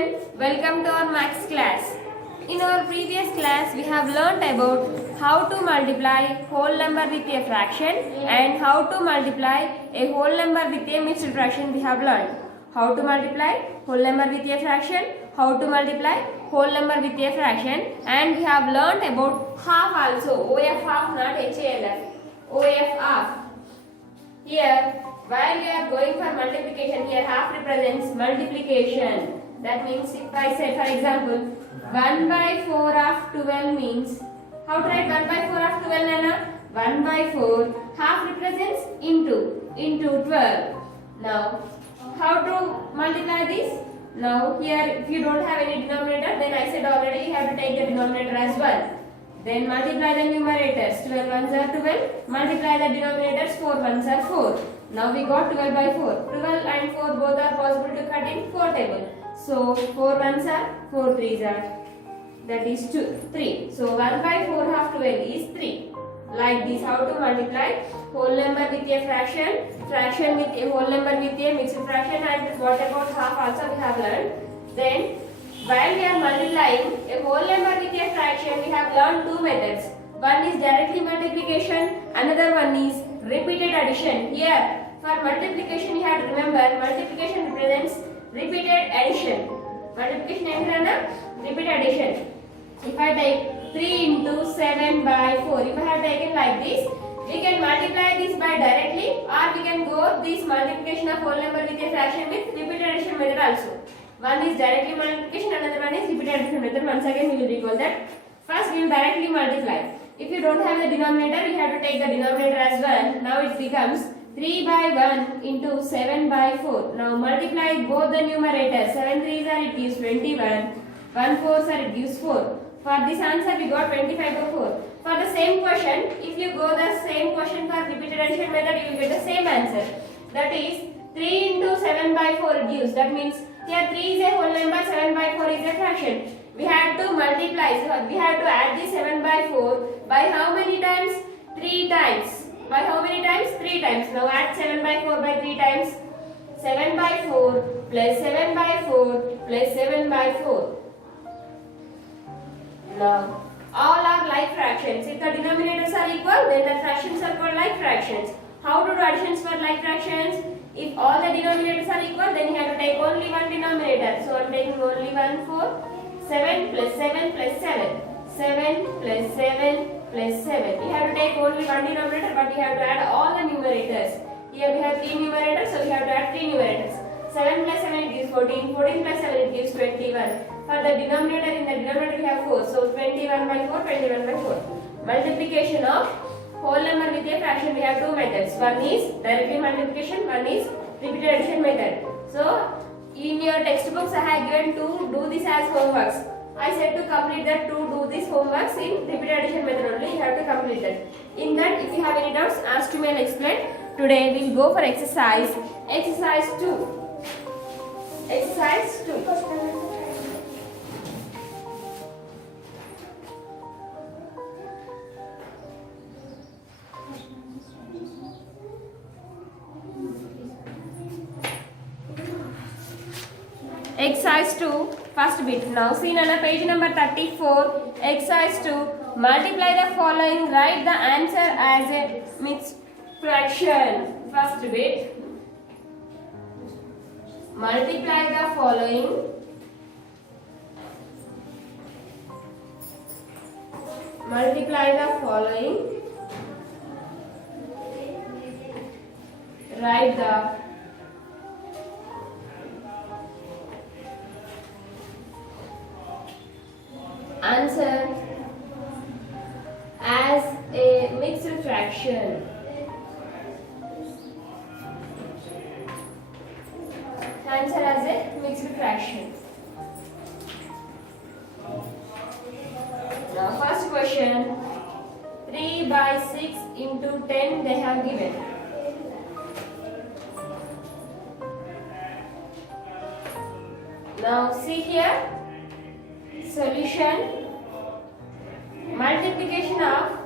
children, welcome to our maths class. In our previous class, we have learnt about how to multiply whole number with a fraction and how to multiply a whole number with a mixed fraction. We have learned how to multiply whole number with a fraction, how to multiply whole number with a fraction, and we have learnt about half also. OF half, not HALF. OF half. Here, while we are going for multiplication, here half represents multiplication. That means if I say, for example, 1 by 4 of 12 means, how to write 1 by 4 of 12, Nana? 1 by 4, half represents into 12. Now, how to multiply this? Now, here if you don't have any denominator, then I said already you have to take the denominator as well. Then multiply the numerators, 12 ones are 12, multiply the denominators, 4 ones are 4. Now we got 12 by 4. 12 and 4 both are possible to cut in 4 table. So 4 ones are, 4 threes are, that is 3. So 1 by 4 half 12 is 3. Like this, how to multiply whole number with a fraction, fraction with a whole number with a mixed fraction, and what about half also we have learned. Then while we are multiplying a whole number with a fraction, we have learned two methods. One is directly multiplication, another one is repeated addition. Here, for multiplication, we have to remember multiplication represents repeated addition. Multiplication is repeated addition. If I take 3 into 7 by 4, if I have taken like this, we can multiply this by directly, or we can go this multiplication of whole number with a fraction with repeated addition method also. One is directly multiplication, another one is repeated addition method. Once again, we will recall that. First, we will directly multiply. If you don't have the denominator, you have to take the denominator as well. Now it becomes 3 by 1 into 7 by 4. Now multiply both the numerators. 7 threes are, it gives 21. 1 fours are, it gives 4. For this answer, we got 25 by 4. For the same question, if you go the same question for repeated addition method, you will get the same answer. That is 3 into 7 by 4 it gives. That means here 3 is a whole number, 7 by 4 is a fraction. We have to multiply, so we have to add the 7 by 4 by how many times? 3 times. By how many times? 3 times. Now add 7 by 4 by 3 times. 7 by 4 plus 7 by 4 plus 7 by 4. Now, all are like fractions. If the denominators are equal, then the fractions are called like fractions. How to do additions for like fractions? If all the denominators are equal, then you have to take only one denominator. So I am taking only 1 4. 7 plus 7 plus 7. 7 plus 7 plus 7. We have to take only one denominator, but we have to add all the numerators. Here we have 3 numerators, so we have to add 3 numerators. 7 plus 7 it gives 14. 14 plus 7 it gives 21. For the denominator, in the denominator we have 4. So 21 by 4, 21 by 4. Multiplication of whole number with a fraction, we have two methods. One is directly multiplication, one is repeated addition method. So in your textbooks I have given to do this as homeworks. I said to complete that, to do this homeworks in repeated addition method only, you have to complete that. In that, if you have any doubts, ask to me and explain. Today we will go for exercise 2. Exercise 2. Exercise 2, first bit. Now see on page number 34, exercise 2, multiply the following, write the answer as a mixed fraction. First bit, multiply the following, write the answer as a mixed fraction. Answer as a mixed fraction. Now first question, 3 by 6 into 10 they have given. Now see here, solution, multiplication of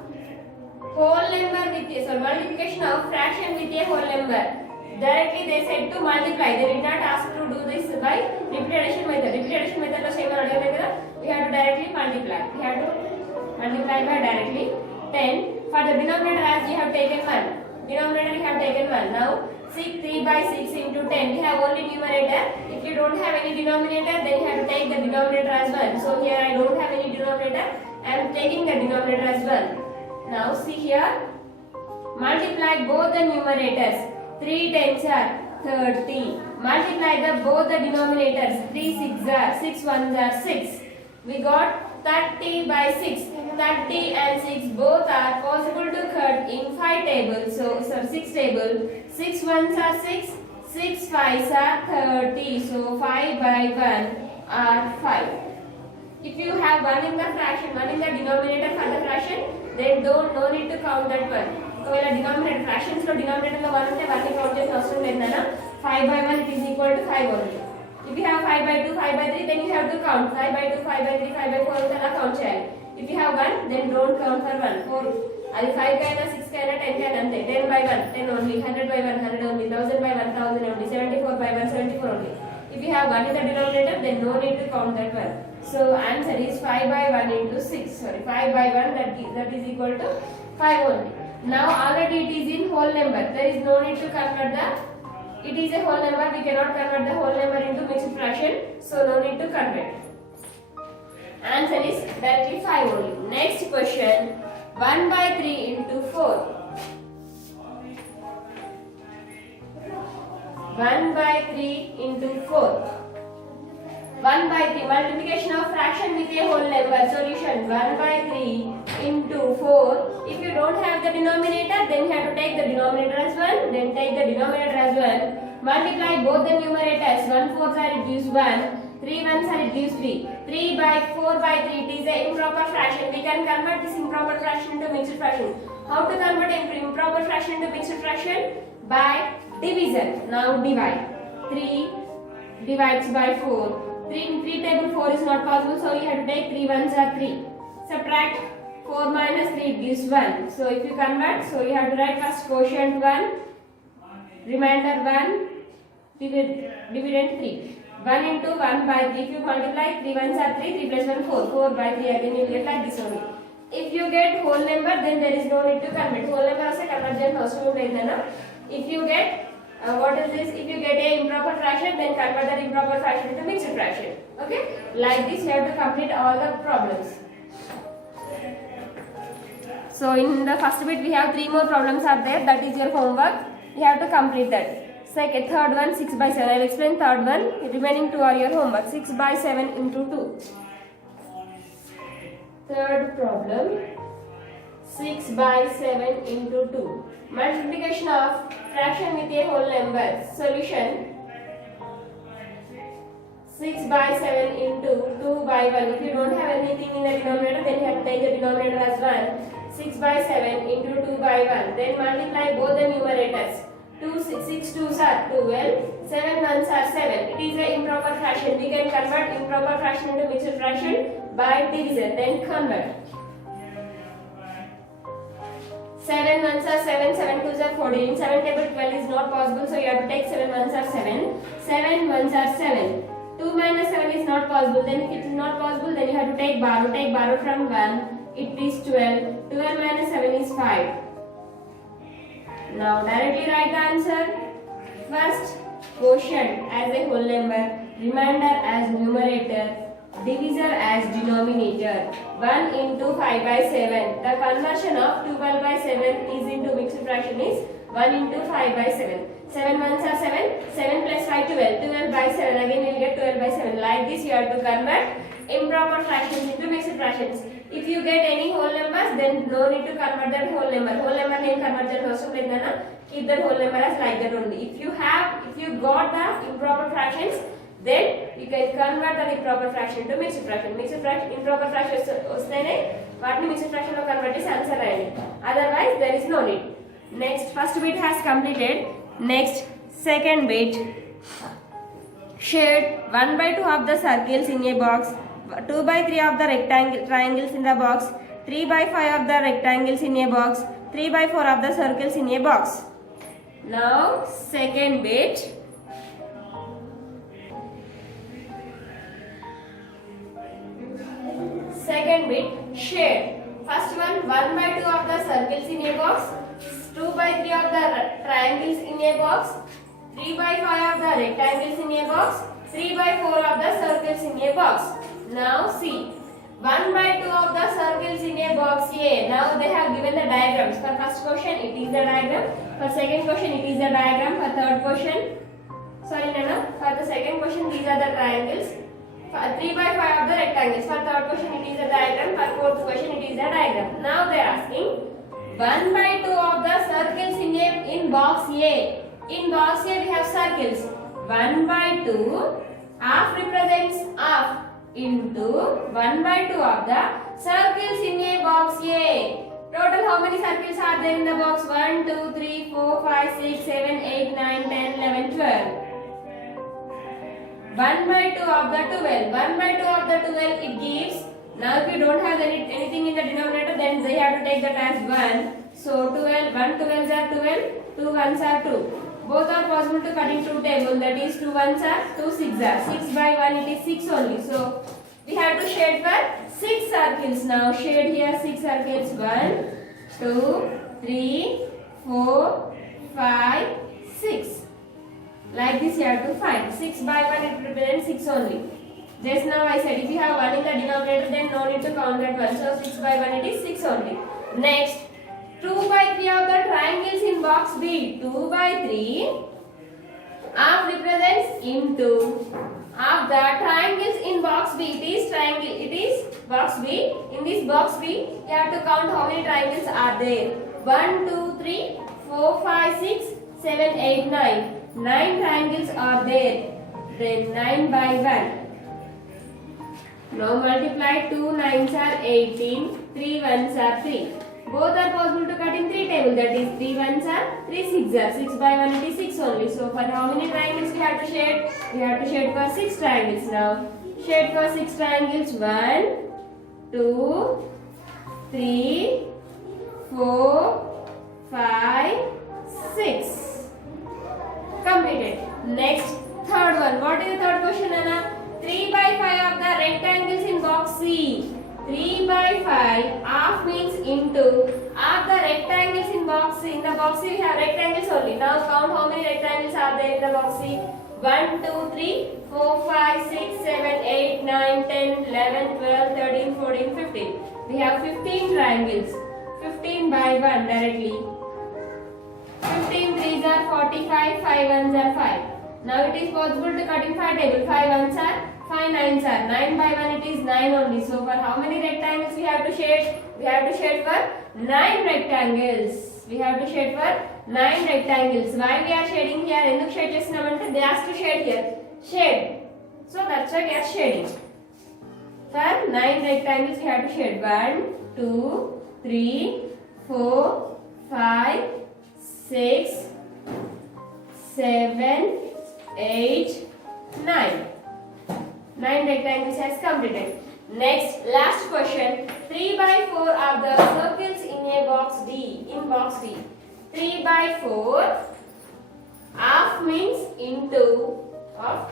whole number with a, multiplication of fraction with a whole number. Directly they said to multiply. They did not ask to do this by repeated addition method. Repeated అడగలేదు కదా, we have to directly multiply. We have to multiply by directly 10. For the denominator, as we have taken 1, denominator we have taken 1. Now 3 by 6 into 10, we have only numerator. If you don't have any denominator, then you have to take the denominator as 1. So here I don't have any denominator, I am taking the denominator as 1. Now see here, multiply both the numerators. 3 tens are 30. Multiply both the denominators. 3 6 are 6 ones are 6. We got 30 by 6. 30 and 6 both are possible to cut in 5 tables. So 6 table. 6 ones are 6. 6 fives are 30. So 5 by 1 are 5. If you have 1 in the fraction, 1 in the denominator for the fraction, then no need to count that one. So denominator fractions lo denominator lo 1 unte 1 ni count chesi avasram ledhu nana. 5 by 1 it is equal to 5 only. If you have 5 by 2, 5 by 3, then you have to count 5 by 2, 5 by 3, 5 by 4 unte ala count cheyali. If you have 1, then don't count for 1. 4 అది 5 కైనా 6 కైనా 10 కైనా అంతే. 10 by 1 10 only, 100 by 1 100 only, 1000 by 1 1000 only, 74 by 1 74 only. If you have 1 in the denominator, then no need to count that one. So answer is 5 by 1 into 6. Sorry, 5 by 1, that is equal to 5 only. Now already it is in whole number. There is no need to convert the. It is a whole number. We cannot convert the whole number into mixed fraction. So no need to convert. Answer is directly 5 only. Next question. 1 by 3 into 4. 1 by 3 into 4. 1 by 3, multiplication of fraction with a whole number. Solution 1 by 3 into 4. If you don't have the denominator, then you have to take the denominator as 1. Then take the denominator as 1. Multiply both the numerators. 1 4s are reduced 1. 3 1s are reduced 3. 3 by 4 by 3, it is an improper fraction. We can convert this improper fraction into mixed fraction. How to convert improper fraction into mixed fraction? By division. Now divide. 3 divides by 4. 3 table 4 is not possible, so you have to take 3 ones are 3. Subtract 4 minus 3 gives 1. So if you convert, so you have to write first quotient 1, remainder 1, dividend 3. 1 into 1 by 3. If you multiply, 3 ones are 3, 3 plus 1 4. 4 by 3 again you will get like this only. If you get whole number, then there is no need to convert. Whole number also conversion also ledana. If you get what is this? If you get a improper fraction, then convert that improper fraction into mixed fraction. Okay? Like this, you have to complete all the problems. So in the first bit, we have 3 more problems are there. That is your homework. You have to complete that. Third one, 6 by 7. I will explain third one. Remaining 2 are your homework. 6 by 7 into 2. Third problem. 6 by 7 into 2. Multiplication of fraction with a whole number. Solution 6 by 7 into 2 by 1. If you don't have anything in the denominator, then you have to take the denominator as 1. 6 by 7 into 2 by 1. Then multiply both the numerators. 6 2s are 12. 7 1s are 7. It is an improper fraction. We can convert improper fraction into mixed fraction by division. Then convert. 7 1s are 7, 7 2s are 14. 7 table 12 is not possible, so you have to take 7 1s are 7. 7 1s are 7. 2 minus 7 is not possible. Then if it is not possible, then you have to take borrow. Take borrow from 1. It is 12. 12 minus 7 is 5. Now directly write the answer. First, quotient as a whole number, remainder as numerator, divisor as denominator. 1 into 5 by 7. The conversion of 12 by 7 is into mixed fraction is 1 into 5 by 7. 7 ones are 7. 7 plus 5 12. 12 by 7. Again we will get 12 by 7. Like this you have to convert improper fractions into mixed fractions. If you get any whole numbers, then no need to convert that whole number. Whole number name conversion also ledana. Keep that whole number as like that only. If you got the improper fractions, then you can convert the improper fraction to mixed fraction. Mixed fraction, improper fractions ostene vaatni mixed fraction lo convert chesi answer rayandi. Otherwise there is no need. Next, first bit has completed. Next, second bit. Shade 1 by 2 of the circles in a box, 2 by 3 of the triangles in the box, 3 by 5 of the rectangles in a box, 3 by 4 of the circles in a box. Now, second bit. second bit, shade. First one, 1 by 2 of the circles in a box, 2 by 3 of the triangles in a box, 3 by 5 of the rectangles in a box, 3 by 4 of the circles in a box. Now see, 1 by 2 of the circles in a box A. Now they have given the diagrams. For first question it is the diagram. For second question it is the diagram. For third question, sorry Nana, for the second question these are the triangles. For 3 by 5 of the rectangles. For third question it is the diagram. For fourth question it is the diagram. Now they are asking 1 by 2 of the circles in box A. In box A we have circles. 1 by 2, half represents half into 1 by 2 of the circles in a box A. Total how many circles are there in the box? 1, 2, 3, 4, 5, 6, 7, 8, 9, 10, 11, 12. 1 by 2 of the 12. 1 by 2 of the 12 it gives. Now if you don't have anything in the denominator, then they have to take that as 1. So 12, 1 12s are 12, 2 1s are 2. Both are possible to cut into table, that is 2 1s are 2 6s are. 6 by 1 it is 6 only. So we have to shade for 6 circles. Now shade here 6 circles. 1, 2, 3, 4, 5, 6. Like this you have to find. 6 by 1 it represents 6 only. Just now I said if you have 1 in the denominator, then no need to count that one. So 6 by 1 it is 6 only. Next, 2 by 3 of the triangles in box B. 2 by 3, half represents into of the triangles in box B. It is triangle. It is box B. In this box B, you have to count how many triangles are there. 1, 2, 3, 4, 5, 6, 7, 8, 9. 9 triangles are there. Then 9 by 1. Now multiply 2 9s are 18, 3 1s are 3. Both are possible to cut in 3 tables, that is 3 1s are 3 6s are. 6 by 1 it is 6 only. So for how many triangles we have to shade? We have to shade for 6 triangles now. Shade for 6 triangles. 1, 2, 3, 4, 5, 6. Completed. Next, third one. What is the third question, Anna? 3 by 5 of the rectangles in box C. 3 by 5 half means into of the rectangles in box C. In the box C we have rectangles only. Now count how many rectangles are there in the box C. 1, 2, 3, 4, 5, 6, 7, 8, 9, 10, 11, 12, 13, 14, 15. We have 15 triangles. 15 by 1 directly. 15 3s are 45, 5 1s are 5. Now it is possible to cut in 5 table. 5 1s are 5 9s are. 9 by 1 it is 9 only. So for how many rectangles we have to shade? We have to shade for 9 rectangles. We have to shade for 9 rectangles. Why we are shading here? Enduk shade chestunamante they asked to shade here. Shade. So that's why we are shading. For 9 rectangles we have to shade. 1, 2, 3, 4, 5, 6, 7, 8, 9. 9 rectangles has completed. Next, last question. 3 by 4 are the circles in a box D. In box D. 3 by 4 half means into of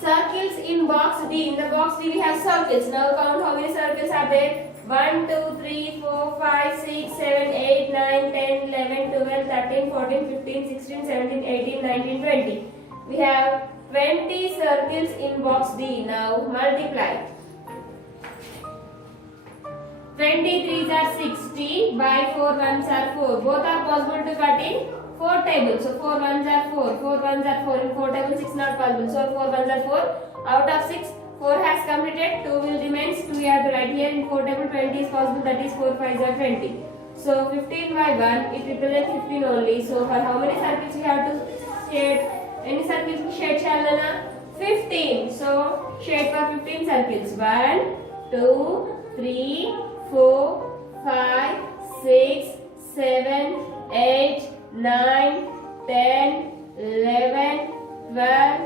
circles in box D. In the box D we have circles. Now count how many circles are there. 1, 2, 3, 4, 5, 6, 7, 8, 9, 10, 11, 12, 13, 14, 15, 16, 17, 18, 19, 20. We have 20 circles in box D. Now multiply. 23s are 60 by 4 1s are 4. Both are possible to cut in 4 tables. So 4 1s are 4. 4 1s are 4. In 4 tables 6 not possible. So 4 1s are 4. Out of 6, 4 has completed. 2 will remain. 2 we have to write here. In 4 table 20 is possible. That is 4 5s are 20. So 15 by 1 it represents 15 only. So for how many circles we have to shade? Any circles we shade Shalana? 15. So shade for 15 circles. 1, 2, 3, 4, 5, 6, 7, 8, 9, 10, 11, 12,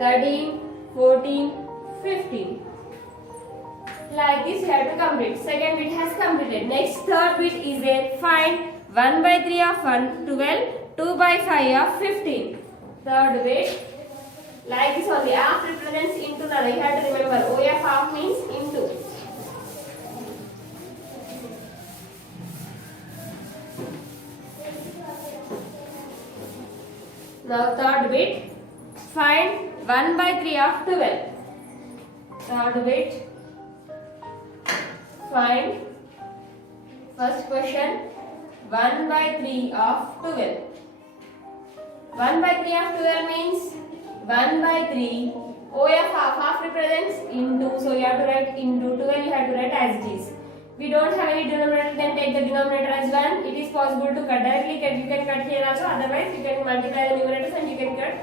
13, 14, 15. Like this you have to complete. Second bit has completed. Next third bit is there. Find 1 by 3 of 1, 12, 2 by 5 of 15. Third bit. Like this only. Half represents into none. You have to remember. O of half means into. Now third bit. Find 1 by 3 of 12. Third bit. Find first question 1 by 3 of 12. 1 by 3 of 12 means 1 by 3. O of half represents into, so you have to write into 12, you have to write as it is. We don't have any denominator, then take the denominator as 1. It is possible to cut directly, you can cut here also, otherwise you can multiply the numerators and you can cut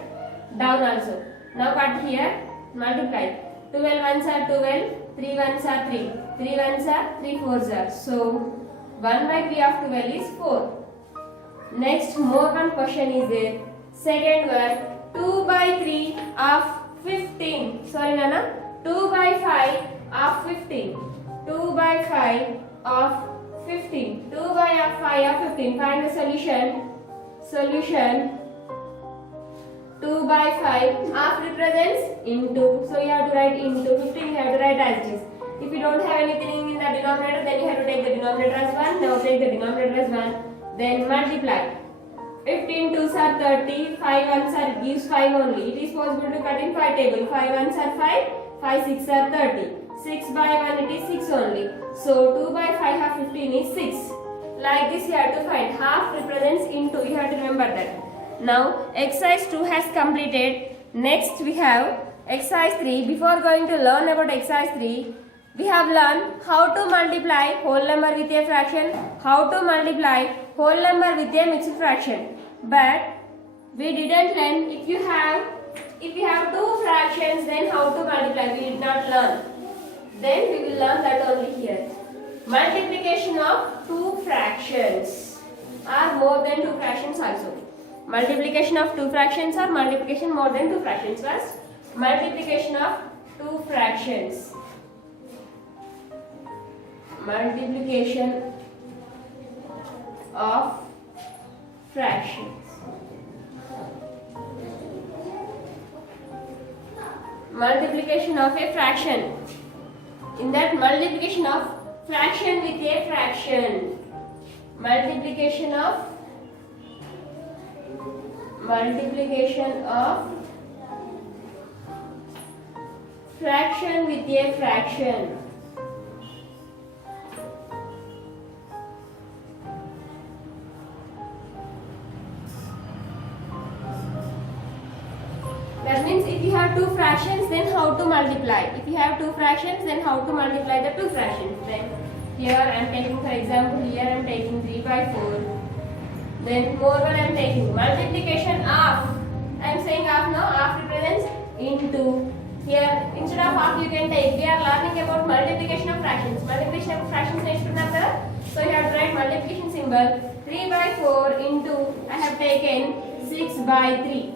down also. Now cut here, multiply. 12 ones are 12, 3 ones are 3, 3 ones are 3 fours are. So 1 by 3 of 12 is 4. Next, more one question is there. Second one, 2 by 3 of 15. Sorry Nana, 2 by 5 of 15. 2 by 5 of 15. 2 by 5 of 15. Find the solution. Solution. 2 by 5 half represents into. So you have to write into. 15 you have to write as it is. If you don't have anything in the denominator, then you have to take the denominator as 1. Now take the denominator as 1. Then multiply. 15 2s are 30. 5 ones are gives 5 only. It is possible to cut in 5 table. 5 ones are 5. 5 6 are 30. 6 by 1 it is 6 only. So 2 by 5 half 15 is 6. Like this you have to find. Half represents into. You have to remember that. Now exercise 2 has completed. Next we have exercise 3. Before going to learn about exercise 3, we have learned how to multiply whole number with a fraction, how to multiply whole number with a mixed fraction. But we didn't learn if you have two fractions, then how to multiply. We did not learn. Then we will learn that only here. Multiplication of two fractions or more than two fractions also. Multiplication of two fractions or multiplication more than two fractions. First, multiplication of two fractions. Multiplication of fractions. Multiplication of a fraction. In that, multiplication of fraction with a fraction. Multiplication of fraction with a fraction. That means if you have two fractions, then how to multiply. If you have two fractions, then how to multiply the two fractions. Then here I am taking, for example, here I am taking 3 by 4. Then more one I am taking multiplication of. I am saying of now. Of represents into. Here instead of half you can take. We are learning about multiplication of fractions. Multiplication of fractions next to another. So you have to write multiplication symbol. 3 by 4 into. I have taken 6 by 3.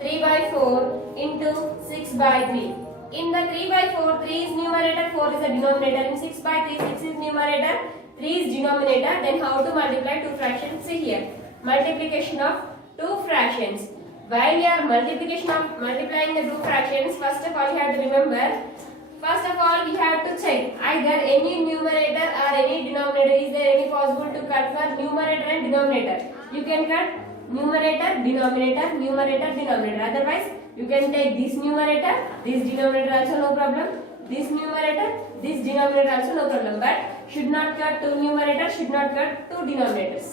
3 by 4 into 6 by 3. In the 3 by 4, 3 is numerator, 4 is the denominator. In 6 by 3, 6 is numerator, 3 is denominator. Then how to multiply two fractions? See here. Multiplication of two fractions. While you are multiplying the two fractions, first of all you have to remember, first of all we have to check either any numerator or any denominator. Is there any possible to cut for numerator and denominator? You can cut numerator, denominator, numerator, denominator. Otherwise, you can take this numerator, this denominator also no problem. This numerator, this denominator also no problem. But should not cut two numerators, should not cut two denominators.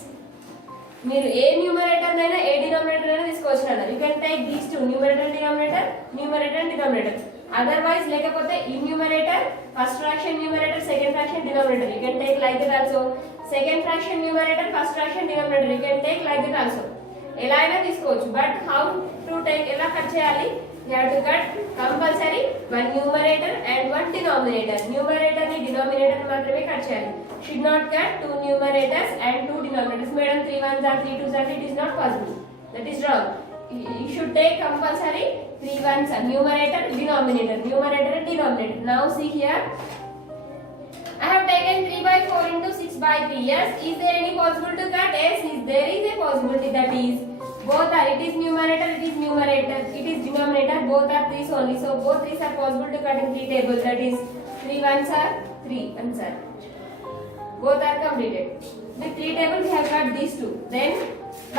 మీరు ఏ numerator అయినా ఏ denominator అయినా తీసుకోవచ్చు అన్న. You can take these two numerator and denominator. Otherwise లేకపోతే ఈ numerator first fraction numerator, second fraction denominator. You can take like that also. Second fraction numerator, first fraction denominator. You can take like that also. ఎలా అయినా తీసుకోవచ్చు. But how to take, ఎలా cut చేయాలి? You have to cut compulsory one numerator and one denominator. Numerator ni denominator మాత్రమే cut చేయాలి. Should not cut two numerators and two denominators. Madam 3 1s are 3 2s are, it is not possible. That is wrong. You should take compulsory 3 1s are numerator, denominator, numerator and denominator. Now see here. I have taken 3 by 4 into 6 by 3. Yes, is there any possible to cut? Yes, there is a possibility, that is both are, it is numerator, it is numerator, it is denominator, both are 3's only. So both 3's are possible to cut in 3 tables. That is 3 ones are 3 ones are. Both are completed. With 3 tables we have cut these two. Then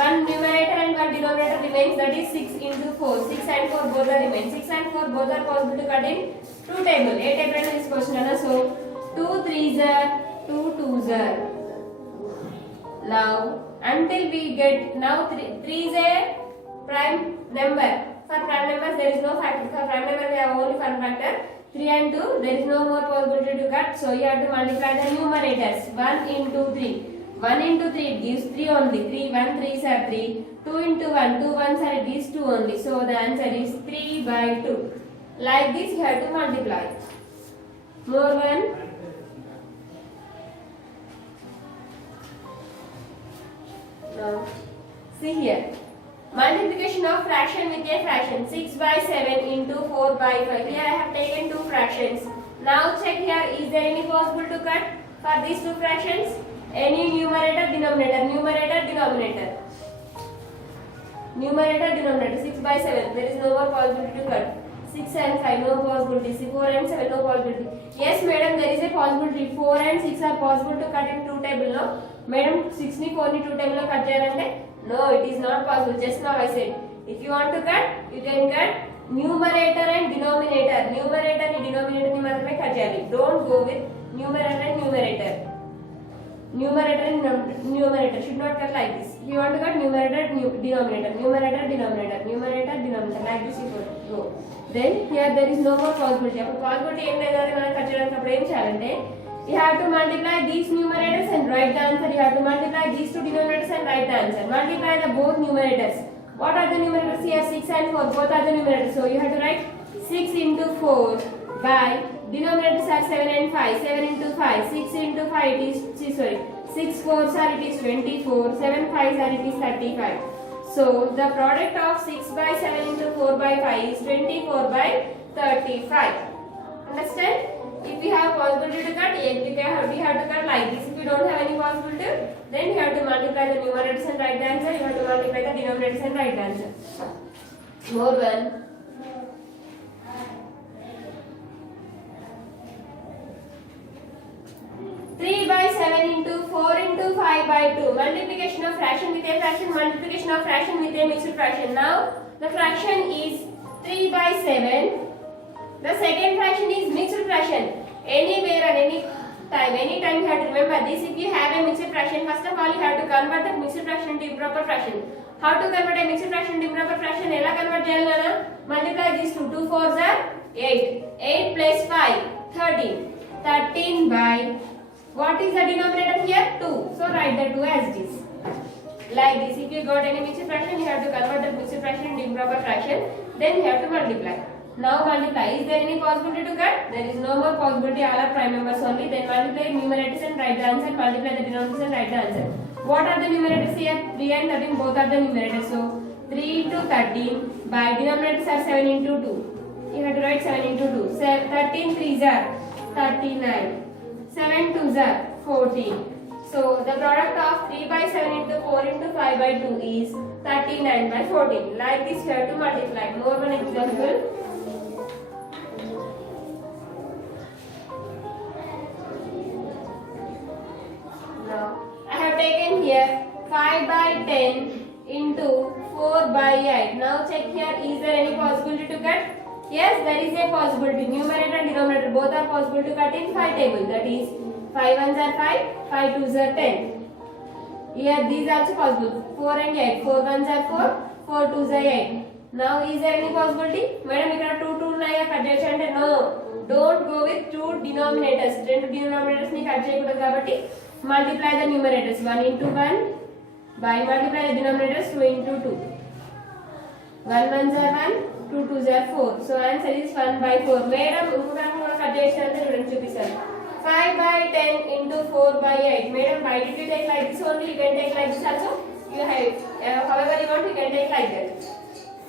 one numerator and one denominator remains, that is 6 into 4. 6 and 4 both are remain. 6 and 4 both are possible to cut in 2 table. 8 table in this question. So 2 3's are 2 2's are. Now until we get, now 3 is a prime number. For prime numbers there is no factor. For prime number we have only one factor. 3 and 2, there is no more possibility to cut. So you have to multiply the numerators. 1 into 3. 1 into 3 it gives 3 only. 3 1 3's are 3. 2 into 1 2 1's are, it gives 2 only. So the answer is 3 by 2. Like this you have to multiply. More one. Now see here. Multiplication of fraction with a fraction. 6 by 7 into 4 by 5. Here I have taken two fractions. Now check here, is there any possible to cut for these two fractions? Any numerator, denominator, numerator, denominator. Numerator, denominator. 6 by 7. There is no more possibility to cut. 6 and 5, no possibility. 4 and 7, no possibility. Yes, madam, there is a possibility. 4 and 6 are possible to cut in 2 table, no? Madam, 6 ni 4 ni 2 table lo cut cheyalante? No, it is not possible. Just now I said, if you want to cut, you can cut numerator and denominator. Numerator and denominator ni matrame cut cheyali. Don't go with numerator and numerator. Numerator and numerator should not cut like this. If you want to cut numerator, denominator, numerator, denominator, numerator, denominator, like this you go. Then here there is no more possibility. Appudu possibility em ledani manam cut cheyalante appudu em cheyalante, you have to multiply these numerators and write the answer. You have to multiply these two denominators and write the answer. Multiply the both numerators. What are the numerators here? 6 and 4. Both are the numerators. So you have to write 6 into 4 by, denominators are 7 and 5. 7 into 5. 6 into 5 it is, 6 4's are, it is 24. 7 5's are, it is 35. So the product of 6 by 7 into 4 by 5 is 24 by 35. Understand? If we have possibility to cut, we have to cut like this. If you don't have any possibility, then you have to multiply the numerators and write the answer. You have to multiply the denominators and write the answer. More one. Three by 7 into 4 into 5 by 2. Multiplication of fraction with a fraction. Multiplication of fraction with a mixed fraction. Now the fraction is 3 by 7. The second fraction is mixed fraction. Anywhere and anytime you have to remember this. If you have a mixed fraction, first of all you have to convert that mixed fraction into improper fraction. How to convert a mixed fraction into improper fraction? Ela convert cheyalana? Multiply these two. 2 4's are 8. 8 plus 5, 13. 13 by, what is the denominator here? 2. So write the 2 as this. Like this. If you got any mixed fraction, you have to convert that mixed fraction into improper fraction. Then you have to multiply. Now multiply. Is there any possibility to cut? There is no more possibility. All are prime numbers only. Then multiply numerators and write the answer. Multiply the denominators and write the answer. What are the numerators here? 3 and 13 both are the numerators. So 3 into 13 by, denominators are 7 into 2. You have to write 7 into 2. 13 3's are 39. 7 2's are 14. So the product of 3 by 7 into 4 into 5 by 2 is 39 by 14. Like this you have to multiply. More one example. Taken here 5 by 10 into 4 by 8. Now check here, is there any possibility to cut? Yes, there is a possibility. Numerator and denominator both are possible to cut in 5 table. That is 5 ones are 5, 5 twos are 10. Here these are also possible. 4 and 8, 4 ones are 4, 4 twos are 8. Now is there any possibility? Madam, ikkada 2 2 naya cut cheyante? No. Don't go with two denominators. Two denominators ni cut cheyakudadu kabatti multiply the numerators. 1 into 1 by, multiply the denominators 2 into 2. 1 ones are 1, 2 twos are 4. So answer is 1 by 4. Madam, inkoka cut cheyante chudandi chupistaru. 5 by 10 into 4 by 8. Madam, why did you take like this only? You can take like this also. You have, however you want, you can take like that.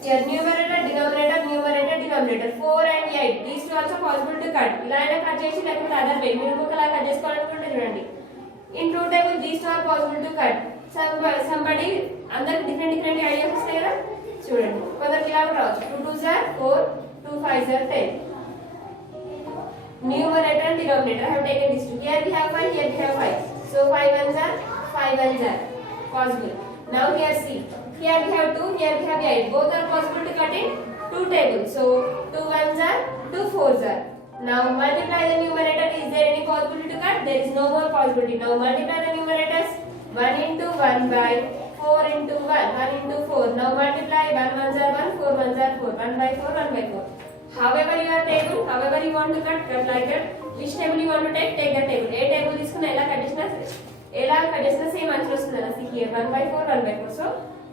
Here numerator, denominator, numerator, denominator. 4 and 8. These two also possible to cut. ఇలా అయినా cut చేసి లేకపోతే other way. మీరు ఇంకొకలా cut చేసుకోవాలనుకుంటే చూడండి. In two tables, these two are possible to cut. Somebody అందరికి different ideas వస్తాయి కదా. చూడండి కొందరికి ఇలా రావచ్చు. 2 2s are 4, 2 5s are 10. Numerator and denominator I have taken these two. Here we have 5, here we have 5. So 5 ones are 5 ones are possible. Now here see. Here we have 2, here we have 8. Both are possible to cut in 2 tables. So 2 ones are 2 4s are. Now multiply the numerator. Is there any possibility to cut? There is no more possibility. Now multiply the numerators. 1 into 1 by 4 into 1. 1 into 4. Now multiply. 1 ones are 1, 4 ones are 4. 1 by 4, 1 by 4. However your table, however you want to cut like that. Which table you want to take the table. A table తీసుకున్న ఎలా cut చేసినా same answer వస్తుంది కదా. See here 1 by 4, 1 by 4. So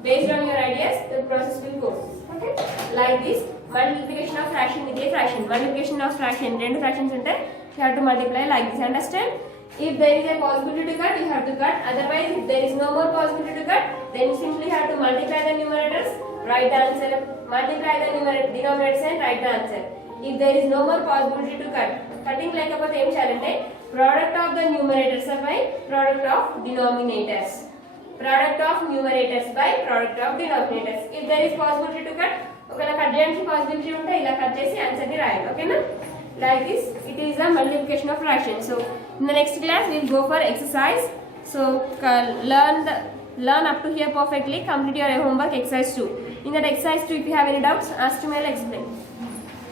based on your ideas, the process will go. Okay, like this. Multiplication of fraction with a fraction. Multiplication of fraction. రెండు fractions ఉంటాయి. You have to multiply like this. Understand? If there is a possibility to cut, you have to cut. Otherwise, if there is no more possibility to cut, then you simply have to multiply the numerators, write the answer. Multiply the denominators and write the answer. If there is no more possibility to cut, cutting లేకపోతే ఏం చేయాలంటే product of the numerators by product of denominators. Product of numerators by product of denominators. If there is possibility to cut, ఒకవేళ cut చేయడానికి possibility ఉంటే ఇలా cut చేసి answer ని రాయాలి. ఓకేనా? Like this, it is the multiplication of fraction. So in the next class we will go for exercise. So learn up to here perfectly. Complete your homework exercise 2. In that exercise 2, if you have any doubts, ask me, I'll explain.